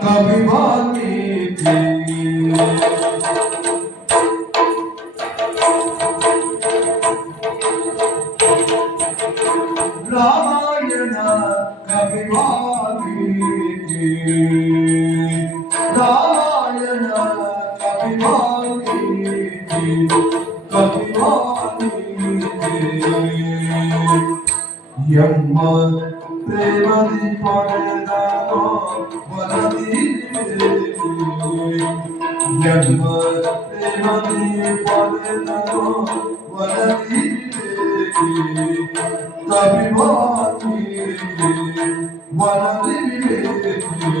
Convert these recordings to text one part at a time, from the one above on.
कभी भाती थी। रामायण कभी भाती थी। रामायण कभी भाती थी। कभी भाती थी। यम जन्मत प्रेमने पवनो वरदी तभी भाती वरदी विवेकी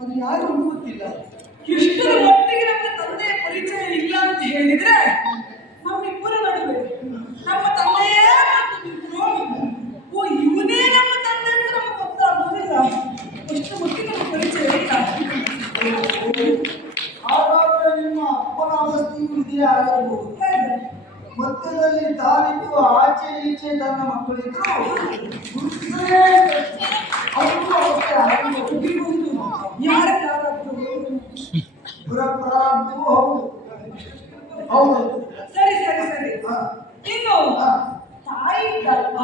ಅದು ಯಾರು ಗೊತ್ತಿಲ್ಲ ಎಷ್ಟರ ಮಟ್ಟಿಗೆ ನಮ್ಮ ತಂದೆಯ ಪರಿಚಯ ಇಲ್ಲ ಅಂತ ಹೇಳಿದ್ರೆ ನಮ್ಮಿಬ್ಬರ ನಡುವೆ ನಮ್ಮ ತಂದೆಯೇ ಓ, ಇವನೇ ನಮ್ಮ ತಂದೆ ಅಂತ ನಮ್ಗೆ ಗೊತ್ತಾಗೋದಿಲ್ಲ ಎಷ್ಟು ಮಟ್ಟಿಗೆ ನಮ್ಮ ಪರಿಚಯ ಇಲ್ಲ. ಹಾಗಾದ್ರೆ ನಿಮ್ಮ ಅಪ್ಪನ ಅವಸ್ಥೆಯು ಇದೇ ಆಗಿರಬಹುದು ಹೇಗೆ? ಮಧ್ಯದಲ್ಲಿ ತಾನಿದ್ದು ಆಚೆ ಈಚೆ ತನ್ನ ಮಕ್ಕಳಿದ್ರು. ಗುರುತಿಸಲೇ ಅವ್ರಿಗೂ ಅವಸ್ಥೆ ಆಗಿರಬಹುದು. ಇರ್ಬಹುದು. ಯಾರ ಯಾರದ್ದು ದುರಪ್ರಾರಬ್ಧವೂ ಹೌದು ಹೌದು ಸರಿ ಸರಿ ಸರಿ ಹಾ. ಇನ್ನು ಹಾ. ತಾಯಿ ಗರ್ಭ.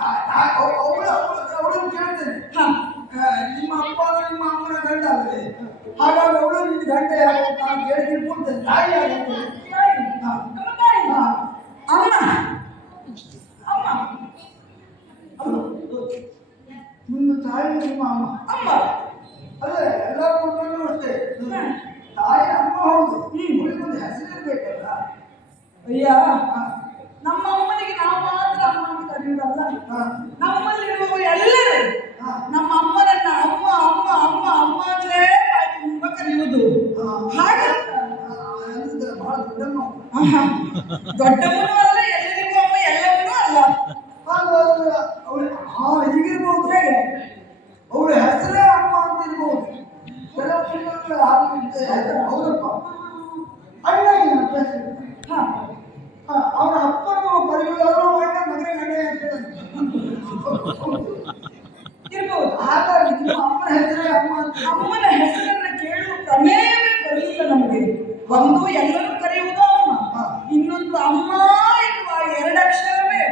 ಆ- ಆ- ಅವ- ಅವಳು ಅವಳು- ಅವಳನ್ನು ಕೇಳ್ತೇನೆ ಹಾ. ಆ, ನಿಮ್ಮ ಅಪ್ಪ ಅಂದ್ರೆ ನಿಮ್ಮ ಅಮ್ಮನ ಗಂಡ ಅಲ್ಲದೆ ಹಾಗಾಗಿ ಅವಳು ನಿನ್ನ ಗಂಡ ಯಾರು ಅಂತ ನಾನು ಕೇಳಿ ತಿಳ್ಕೊಳ್ತೇನೆ ತಾಯಿ ಯಾರು ಅಂತ. ತಾಯಿ. ಹಾ. ನಮ್ಮ ತಾಯಿ. ಹಾ. ಅಮ್ಮ ಅಮ್ಮ ಅಲ್ಲ, ನಿಮ್ಮ ತಾಯಿ ನಿಮ್ಮ ಅಮ್ಮ ಅಮ್ಮ ಅಲ್ಲೇ ಎಲ್ಲ ಕೊಟ್ಟರು ಅಷ್ಟೇ ಹಾ. ತಾಯಿ ಅಮ್ಮ ಹೌದು ಹ್ಮ್. ಒಂದು ಹೆಸರಿರ್ಬೇಕಲ್ಲ ಅಯ್ಯ. ನಮ್ಮ ಅಮ್ಮನಿಗೆ ನಾವು ಮಾತ್ರ ಅಮ್ಮ ಅಂತ ಕರೀರಲ್ಲ. ನಮ್ಮಲ್ಲಿರುವ ಎಲ್ಲರೂ ನಮ್ಮ ಅಮ್ಮನನ್ನ ಅಮ್ಮ ಅಮ್ಮ ಅಮ್ಮ ಅಮ್ಮ ಅಂದ್ರೆ ತುಂಬ ಕರೆಯುವುದು. ಹಾಗೆ ಆ, ಅಂದ್ರೆ ಬಹಳ ದೊಡ್ಡಮ್ಮ ಆಹಾ. ದೊಡ್ಡವನು ಅಲ್ಲ ಎಲ್ಲರಿಗೂ ಅಮ್ಮ ಎಲ್ಲವನ್ನೂ ಅಲ್ಲ ಹಾಗಾದ್ರೆ ಅವಳು ಹಾ ಹೀಗಿರ್ಬೋದು ಹೇಗೆ ಅವಳ ಹೆಸರೇ ಅಮ್ಮ ಅಂತ ಇರ್ಬೋದು ಹಾಗೆ ಇರ್ತದೆ. ಹೌದಪ್ಪ. ಅಣ್ಣ ಇಲ್ಲ ಅವರ ಹಾ. ಹಾ, ಅವನ ಅಪ್ಪನ ಪಡೆಯುವವರು ಅಣ್ಣ ಮಗನ ಗಂಡ ಅಂತ ಇರ್ಬೋದು. ಹಾಗಾಗಿ ನಿಮ್ಮ ಅಮ್ಮನ ಹೆಸರೇ ಅಮ್ಮ ಅಮ್ಮನ ಹೆಸರನ್ನ ಕೇಳುವ ಪ್ರಮೇಯವೇ ಬರಲಿಲ್ಲ ನಮಗೆ. ಒಂದು ಎಲ್ಲರೂ ಕರೆಯುವುದು ಅಮ್ಮ. ಇನ್ನೊಂದು ಅಮ್ಮ ಎನ್ನುವ ಎರಡಕ್ಷರವೇ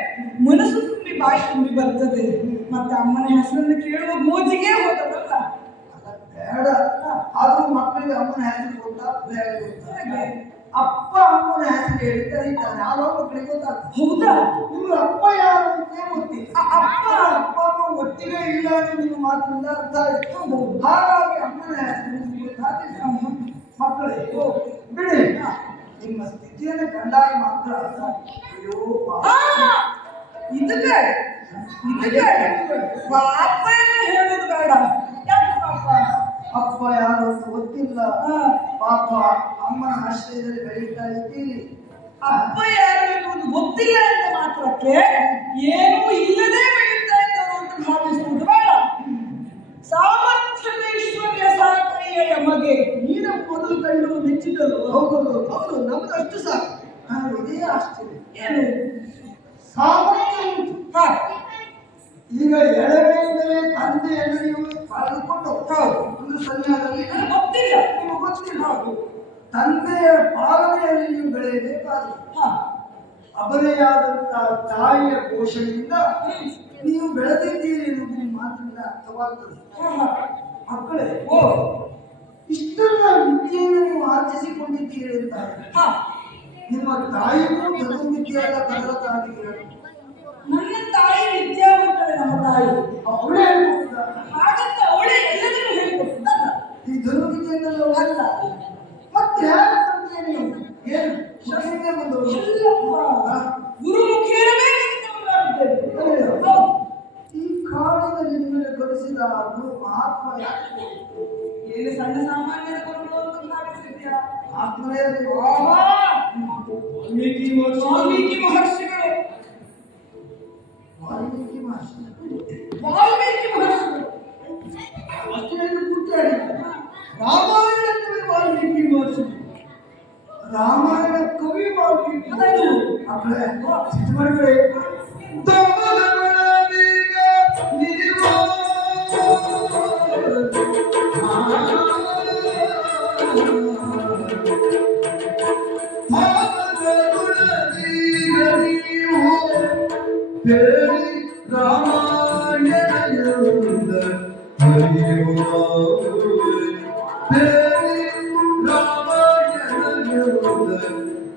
ಮನಸ್ಸು ತುಂಬಿ ಬಾಯಿ ತುಂಬಿ ಬರ್ತದೆ. ಮತ್ತೆ ಅಮ್ಮನ ಹೆಸರನ್ನು ಕೇಳುವ ಮೋಜಿಗೆ ಹೋದದಲ್ಲ ಅಲ್ಲ, ಬೇಡ ಆದ್ರೂ ಮಕ್ಕಳಿಗೆ ಅಮ್ಮನ ಹೆಸರು ಗೊತ್ತಾ ಬೇಡ ಗೊತ್ತಾ? ಹಾಗೆ. ಅಪ್ಪ ಅಮ್ಮನ ಹೆಸರು ಹೇಳಿ ಯಾವ ಮಕ್ಕಳಿಗೆ ಗೊತ್ತಾಗ್ತದೆ. ಹೌದಾ? ನಿಮ್ಮ ಅಪ್ಪ ಯಾರು ಅಂತ ಗೊತ್ತಿಲ್ಲ. ಅಪ್ಪ? ಅಪ್ಪ ಅಮ್ಮ ಒಟ್ಟಿಗೆ ಇಲ್ಲ ನಿಮ್ಮ ಮಾತಿನಿಂದ ಅರ್ಥ ಆಯ್ತು. ಹಾಗಾಗಿ ಅಮ್ಮನ. ಮಕ್ಕಳೇ. ಬಿಡಿ. ನಿಮ್ಮ ಸ್ಥಿತಿಯನ್ನು ಕಂಡಾಗ ಮಾತ್ರ ಅಯ್ಯೋ ಅಪ್ಪ ಆ, ಇದು ಬೇಡ ಇದು ಬೇಡ ಎಲ್ಲ ಹೇಳೋದು ಬೇಡ. ಅಪ್ಪ ಯಾರು ಗೊತ್ತಿಲ್ಲ. ಪಾಪ ಅಮ್ಮನ ಆಶ್ರಯದಲ್ಲಿ ಬೆಳೀತಾ ಇದ್ದೀರಿ. ಅಪ್ಪ ಯಾರು ಒಂದು ಗೊತ್ತೇ ಗೊತ್ತಿಲ್ಲ ಅಂತ ಮಾತ್ರಕ್ಕೆ ಏನೂ ಇಲ್ಲದೆ ಬೆಳೀತಾ ಇದ್ದವರು ಅಂತ ಭಾವಿಸುವುದು ಬೇಡ. ಸಾಮರ್ಥ್ಯದ ಐಶ್ವರ್ಯ ಸಾಕಯ್ಯ ಯಮಗೆ ನೀನ ಮೊದಲು ಕಂಡು ಮೆಚ್ಚಿದರು ಹೌದು ಹೌದು ನಮ್ದು ಅಷ್ಟು ಸಾಕು. ನಾನು ಇದೇ ಆಶ್ಚರ್ಯ. ಏನು? ಸಾಮರ್ಥ್ಯ ಉಂಟು ಈಗ ಎಡಗೈಯಿಂದಲೇ ತಂದೆಯನ್ನು ನೀವು ಕಳೆದುಕೊಂಡು ಒಂದು ಸನ್ಯಾಸದಲ್ಲಿ. ಗೊತ್ತಿಲ್ಲ. ನಿಮಗೆ ಗೊತ್ತಿಲ್ಲ. ತಂದೆಯ ಪಾಲನೆಯಲ್ಲಿ ನೀವು ಬೆಳೆಯಬೇಕಾದ್ರೆ ಹಾ ಅಬಲೆಯಾದಂತಹ ತಾಯಿಯ ಪೋಷಣೆಯಿಂದ ನೀವು ಬೆಳೆದಿದ್ದೀರಿ ಎನ್ನುವುದು ನಿಮ್ಮ ಮಾತಿನಿಂದ ಅರ್ಥವಾಗ್ತದೆ. ಮಕ್ಕಳೇ ಓ ಇಷ್ಟೆಲ್ಲ ವಿದ್ಯೆಯನ್ನು ನೀವು ಆರ್ಜಿಸಿಕೊಂಡಿದ್ದೀರಿ ಅಂತ ನಿಮ್ಮ ತಾಯಿಗೂ ಧರ್ಮ ವಿದ್ಯೆಯ ಕದಲತಾಗಿದ್ದೀರಿ ನನ್ನ ತಾಯಿ ವಿದ್ಯಾವಂತಳೆ ನಮ್ಮ ತಾಯಿ ಅವಳೇ ಹೇಳ್ಕೊಟ್ಟಿದ್ದ. ಹಾಗಂತ ಅವಳೇ ಎಲ್ಲದನ್ನು ಹೇಳಿಕೊಟ್ಟಿದ್ದಲ್ಲ ಈ ಧರ್ಮ ವಿದ್ಯೆಯನ್ನೆಲ್ಲ ಅಲ್ಲ ಏನು ಶಾಸ್ತ್ರೀಯ ಬಂದವರು ಇಲ್ಲಪ್ಪ. ಗುರುಮುಖೇನವೇ ಕಲಿತವರಾಗಿದ್ದೇವೆ. ಹೌದು. ಈ ಕಾಡಿನಲ್ಲಿ ನಿಮ್ಮನ್ನು ಕಲಿಸಿದ ಗುರು ಮಹಾತ್ಮ ಯಾಕೆ ಏನು ಸಣ್ಣ ಸಾಮಾನ್ಯದ ಗುರುಗಳು ಅಂತ ಭಾವಿಸಿದ್ಯಾ ಆತ್ಮನೇ ಆಹಾ! ವಾಲ್ಮೀಕಿ ಮಹರ್ಷಿಗಳು ವಾಲ್ಮೀಕಿ ಮಹರ್ಷಿ ವಾಲ್ಮೀಕಿ ಮಹರ್ಷಿಗಳು ಅಷ್ಟೇನು ಪೂರ್ತಿ ಆಡಿಲ್ಲ ರಾಮಾಯಣದಲ್ಲಿ ವಾಲ್ಮೀಕಿ ಮಹರ್ಷಿ ರಾಮಾಯಣ ಕವಿ ವಾಲ್ಮೀಕಿ ಅದನ್ನು ಮಕ್ಕಳೇ ಸಿಟ್ಟು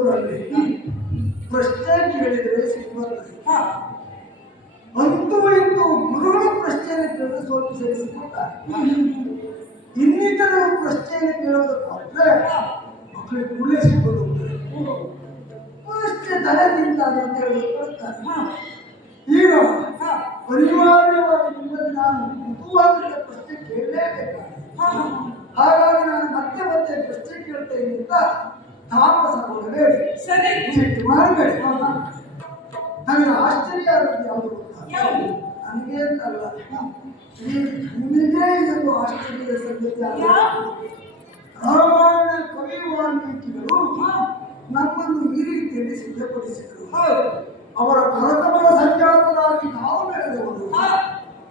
ಬಂದವರು ಪ್ರಶ್ನೆ ಕೇಳಿದರೆ ಹಾ. ಅಂತೂ ಇಂತೂ ಗುರುಗಳು ಪ್ರಶ್ನೆಯನ್ನು ಕೇಳಿದ್ರೆ ಸ್ವಲ್ಪ ಸರಿಸಿಕೊಡ್ತಾರೆ ಇನ್ನಿತರ ಪ್ರಶ್ನೆಯನ್ನು ಕೇಳೋದಕ್ಕಾದ್ರೆ ಮಕ್ಕಳಿಗೆ ಕೂಡಲೇ ಸಿಗೋದು ಪ್ರಶ್ನೆ ತಲೆ ತಿಂತಾರೆ ಅಂತ ಹೇಳಿ ಈಗ ಅನಿವಾರ್ಯವಾಗಿ ನಿಮ್ಮಲ್ಲಿ ನಾನು ಕುತೂಹಲದ ಪ್ರಶ್ನೆ ಕೇಳಲೇಬೇಕು ಹಾಗಾಗಿ ನಾನು ಮತ್ತೆ ಮತ್ತೆ ಪ್ರಶ್ನೆ ಕೇಳ್ತೇನೆ ಅಂತ ತಾಮಸ ಸರಿ. ಸಿಟ್ಟು ಮಾಡಬೇಡಿ ನನಗೆ ಆಶ್ಚರ್ಯ ಆಗುತ್ತೆ. ಯಾವುದು? ಯಾವುದು? ನನಗೆ ಅಲ್ಲ ನಿಮಗೆ ಇದೊಂದು ಆಶ್ಚರ್ಯದ ಸಂಗತಿ ರಾಮಾಯಣ ಕವಿ ವಾಲ್ಮೀಕಿಗಳು ನಮ್ಮನ್ನು ಈ ರೀತಿಯಲ್ಲಿ ಸಿದ್ಧಪಡಿಸಿದರು. ಅವರ ಕರಕಮಲ ಸಂಜಾತರಾಗಿ ನಾವು ಬೆಳೆದವರು. ಹಾ.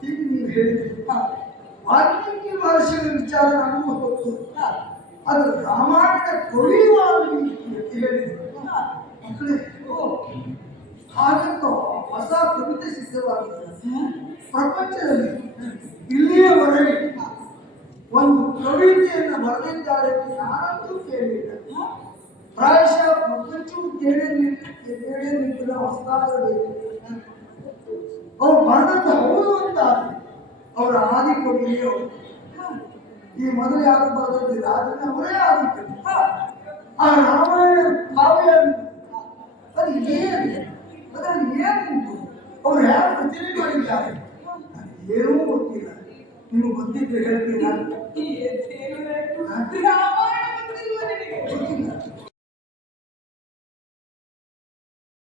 ಈಗ ನೀವು ಹೇಳಿದ್ರಿ ವಾಲ್ಮೀಕಿ ಮಹರ್ಷಿಗಳ ವಿಚಾರ ನಮಗೂ ಗೊತ್ತು. ಅದು ರಾಮಾಯಣ ಅಂತ ಮಕ್ಕಳೇ ಹಾಗಂತ ಹೊಸ ಕವಿತೆ ಸಿದ್ಧವಾಗಿದೆ ಪ್ರಪಂಚದಲ್ಲಿ ಇಲ್ಲಿಯವರೆಗೆ ಒಂದು ಕವಿತೆಯನ್ನು ಬರೆದಿದ್ದಾರೆ ಯಾರಂತೂ ಕೇಳಿಲ್ಲ ಪ್ರಾಯಶಃ ಪ್ರಪಂಚವು ಕೇಳಿ ಕೇಳಿ ನಿಂತಿಲ್ಲ ಹೊಸದಾಗಬೇಕು ಅವ್ರು ಬರೆದಂತ ಹೌದು ಅಂತ ಅವರ ಅವರ ಆದಿಕವಿಯೋ ಈ ಮೊದಲು ಯಾರು ಬರೆದಿಲ್ಲ ಅದನ್ನ ಅವರೇ ಆದಿಕವಿ ಹಾ ಆ ರಾಮಾಯಣ ಕಾವ್ಯ ಅದು ಏನು ಅದರಲ್ಲಿ ಏನುಂಟು ಅವ್ರು ಯಾರು ರಚನೆ ಮಾಡಿದ್ದಾರೆ ನನಗೆ ಏನೂ ಗೊತ್ತಿಲ್ಲ ನಿಮಗೆ ಗೊತ್ತಿದ್ರೆ ಹೇಳ್ತೀರಾ ಈ ದೇವರೇ ರಾಮಾಯಣ ಗೊತ್ತಿಲ್ವ ನಿನಗೆ ಗೊತ್ತಿಲ್ಲ